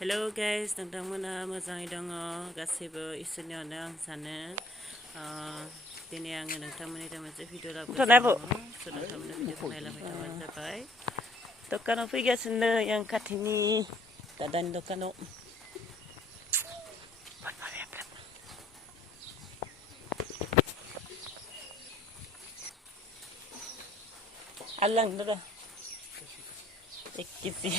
Hello guys, nontonमोना मोजाङै दङ गासैबो इसोरनियावनो आं सानो दिनै आङो नोंथांमोननि मोनसे भिडिअ लाबोगासिनो दङ नोंथांमोना भिडिअखौ नायलांबाय थाबानो जाबाय दखानाव फैगासिनो आं खाथिनि दादानि दखानाव आलांदो र' 1 केजि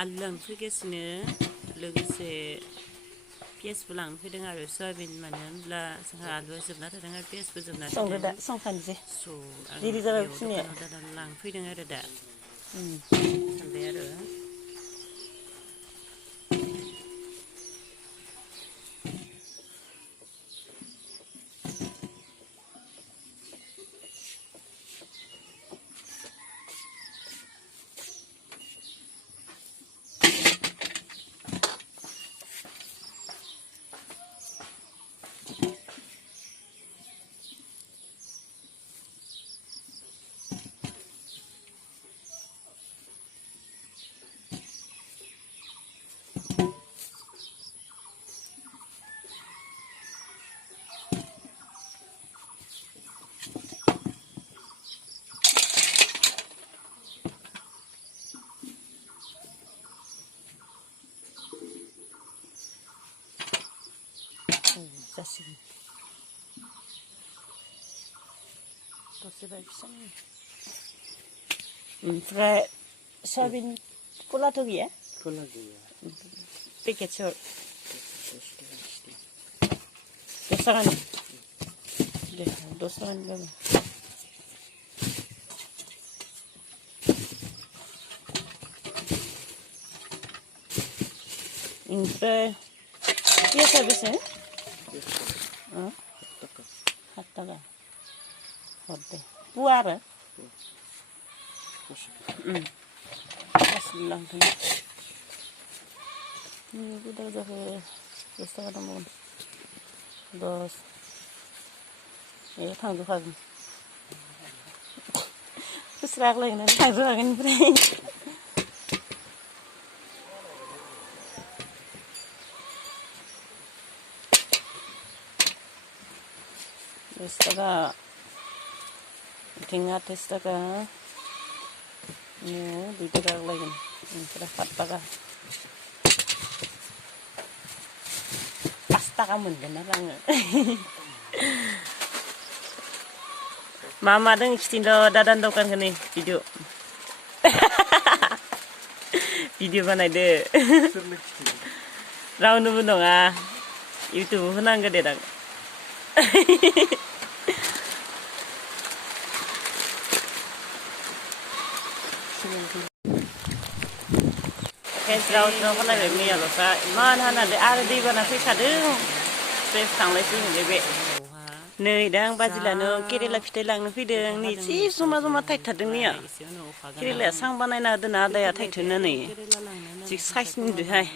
आलु लांफैगासिनो लोगोसे पियासबो लांनो फैदों आरो सयाबिन मानो होनब्ला जोंहा आलुआ जोबना थादों आरो पियासबो जोबना थादों दा संखानोसै आं बेयाव दखानाव दादा लांफैदों आरो दा सानबाय आरो जासिगोन दसेबाय फिसानि ओमफ्राय सयाबिन खलाथ' गैया खला गैया पेकेटसो 10 थाखानि दे 10 थाखानि जाबाय ओमफ्राय पियासा बेसे 7 थाखा हरदे पुवा आरो गासिबो लांथों गोदाव जाखो 10 थाखा दंबावोमोन 10 थांजोबखागोन खुस्रा आग्लायनानै थांजोबखागोन ओमफ्राय 10 थाखा टिंआ 30 थाखा 2 थाखा आग्लायगोन ओमफ्राय 7 थाखा 5 थाखा मोनगोन आरो आङो मा दों खिथिनोर' दादानि दखानखौ नै भिडिअ बानायदो रावनोबो नङा इउटुबाव होनांगौ दे दां ज्राव खालामबाय मैयाल'सा इमान हानानै आरो दैबाना फैखादों फ्रेस थांलायसै होनलाय बे नै दा आं बाजिलानो केरेला फिथाइ लांनो फैदों नै एसे जमा थाइथारदों नैया केरेलाया सां बानायना होदोंना आदाया थाइथोनो नै जि साइज नुदोंहाय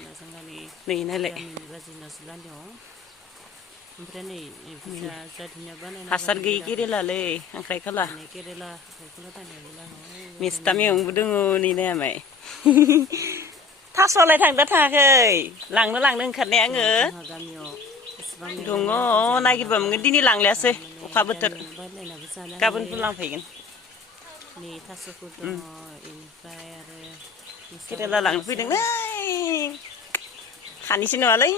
नै नायलाय ओमफ्राय नै हासार गैयि केरेलालै खांख्राइ खला मेस्टा मैगंबो दङ नै नायामाय थास'आलाय थांदों थाङाखै लांनो ओंखारनाय आङो दङ नागिरबा मोनगोन दिनै लांलायासै अखा बोथोर गाबोनफोर लांफैगोन केरेला लांनो फैदों नै खानैसो नङालै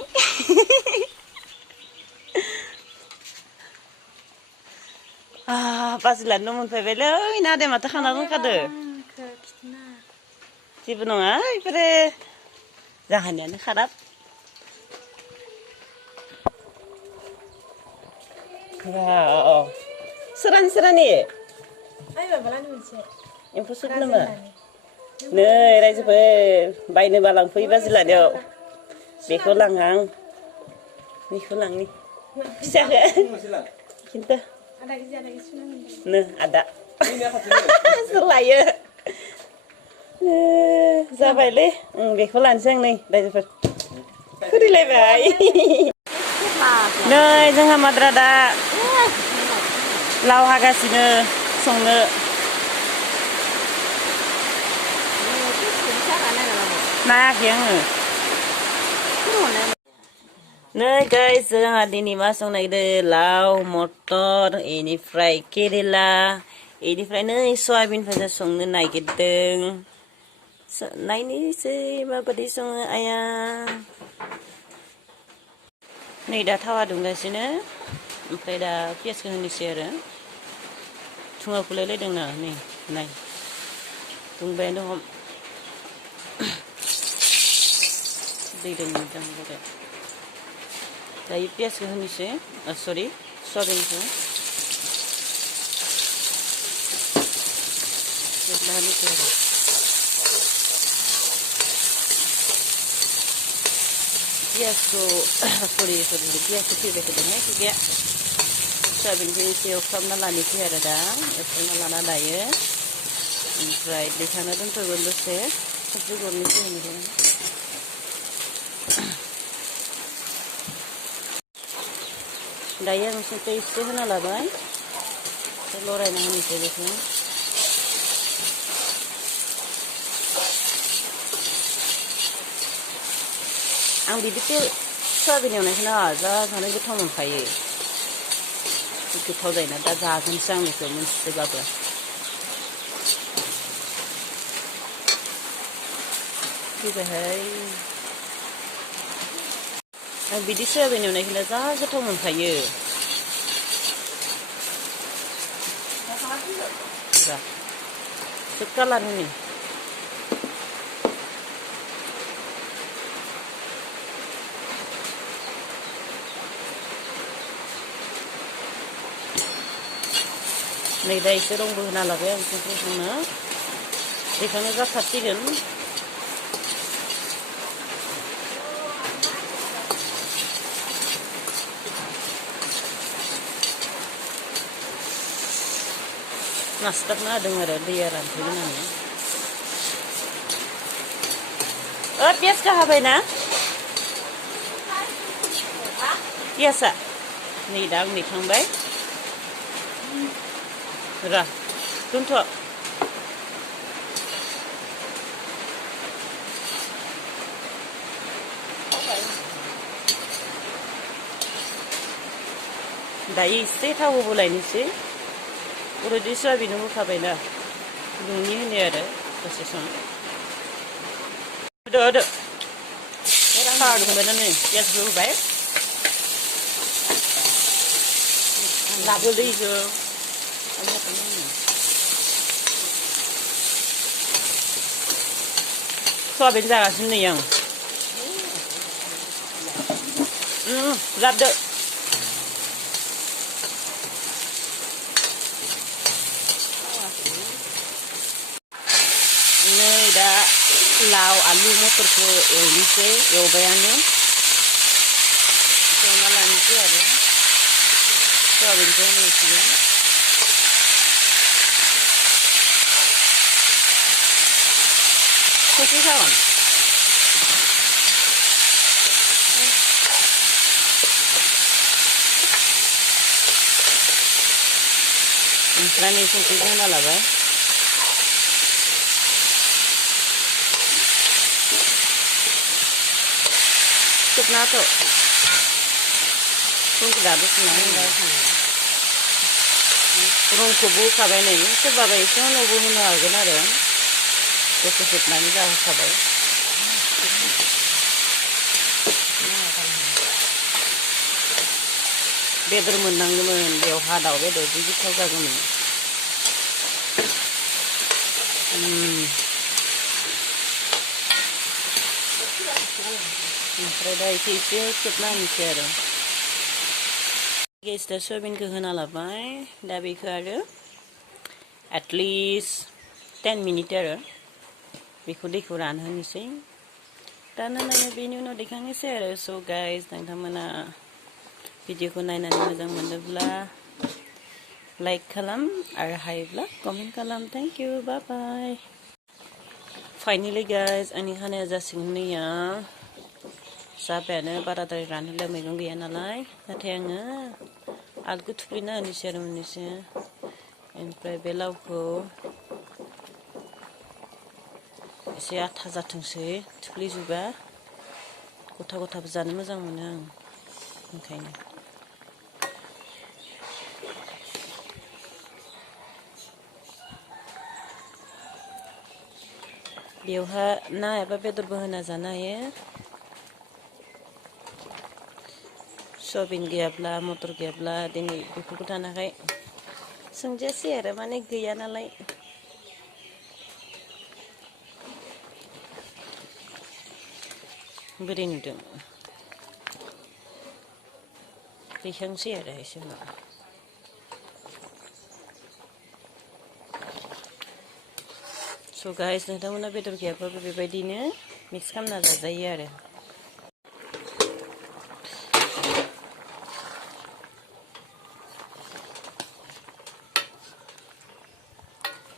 बाजिलानो न' मोनफैबायलै नादे माथो खाना दोनखादो जेबो नङा बेफोरो जाहानियानो खाराब सोरानि एम्फौ सोब नामा नै रायजोफोर बायनोबा लांफै बाजिलानियाव बेखौ लाङां बेखौ लांनि फिसाखौ खिन्थु नो आदा सोलायो जाबायलै बेखौ लानोसै आं नै रायजोफोर खुरिलायबाय नै जोंहा माद्रा दा लाव हागासिनो संनो नायाखै आङो नै guys जोंहा दिनै मा संनो नागिरदों लाव मटर इनिफ्राय केरेला इनिफ्राय नै सयाबिन भाजा संनो नागिरदों नायनोसै माबायदि सङो आया नै दा थावा दुंगासिनो ओमफ्राय दा पियासखौ होनोसै आरो थुङा खुलायलायदों ना नै नाय दुंबायानो हम दै दं मोजां जाबाय दायो पियासखौ होनोसै सरि सयाबिनखौ जेब्ला होनोसै आरो पियासखौ सरि पियासखौ फैबाय थादोंहाय फैबाय सयाबिनखौ एसे एवफ्रामना लानोसै आरो दा एवफ्रामना लाना दायो ओमफ्राय दैखांना दोनथ'गोन दसे संख्रि गरनैसो होनोसै दायो आं संख्रि एसे होना लाबाय एसे लरायना होनोसै बेखौ आं बिदि सयाबिन एवनायखौनो जा जानो गोथाव मोनखायो गोथाव जायोना दा जागोनसो आं बेखौ मोनसेबाबो फैबायहाय आं बिदि सयाबिन एवनायखौनो जा गोथाव मोनखायो कालार होनि नै दा एसे रंबो होना लाबाय आं संख्रिखौनो बेखौनो जाथारसिगोन नास्ताबना होदों आरो दैया रानथोगोन आङो पियासखौ हाबायना पियासा नै दा आं दैखांबाय र' दोनथ' दायो एसे थाव होबोलायनोसै अलरेडि सयाबिन होखाबायना दुंनि होनो आरो दसे सम होदो थावा दुंबायना नै पियासखौ होबाय लाबो दैखौ सयाबिन जागासिनो नै आं लाबदो नै दा लाव आलु मटरखौ एवनोसै एवबायानो एवना लानोसै आरो सयाबिनखौ होनोसैगोन संख्रि खागोन ओमफ्राय नै संख्रिखौ होना लाबाय खोबना थ' संख्रि दाबो सुनानै रंखौबो होखाबाय नै सोरबाबा एसे उनावबो होनो हागोन आरो दसे खोबनानै जाहोखाबाय बेदर मोननांगौमोन बेवहा दाउ बेदर जि गोथाव जागौमोन ओमफ्राय दा एसे खोबना होनोसै आरो गेस दा सयाबिनखौ होना लाबाय दा बेखौ आरो एटलिस्ट 10 मिनिट आरो बेखौ दैखौ रानहोनोसै रानहोनानै बेनि उनाव दैखांनोसै आरो स' गाइस नोंथांमोना भिडिअखौ नायनानै मोजां मोनोब्ला लाइक खालाम आरो हायोब्ला कमेन्ट खालाम thank you bye bye finally guys आंनि खानाया जासिगोन नैया जाबायानो बाराद्राय रानहोला मैगं गैया नालाय नाथाय आङो आलुखौ थुफ्लेना होनोसै आरो मोननैसो ओमफ्राय बे लावखौ एसे आथा जाथोंसै थुफ्लेजोबा गथा गथाबो जानो मोजां मोनो आं ओंखायनो बेवहा ना एबा बेदरबो होना जानो हायो सयाबिन गैयाब्ला मटर गैयाब्ला दिनै बेफोरखौ थानायखाय सोंजायासै आरो माने गैया नालाय बोरै नुदों गैखांसै आरो एसे उनाव स' गाइस नोंथांमोना बेदर गैयाबाबो बेबायदिनो मिक्स खालामना जाजायो आरो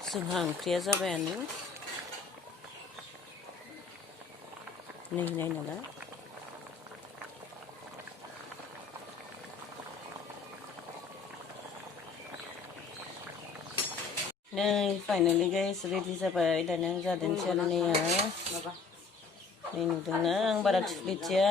जोंहा ओंख्रिया जाबायानो नै नायनाला नै फाइनालि गाइस रेडि जाबाय दाना आं जादोंसै आरो नैया नै नुदोंना आं बारा थुफ्लेथिया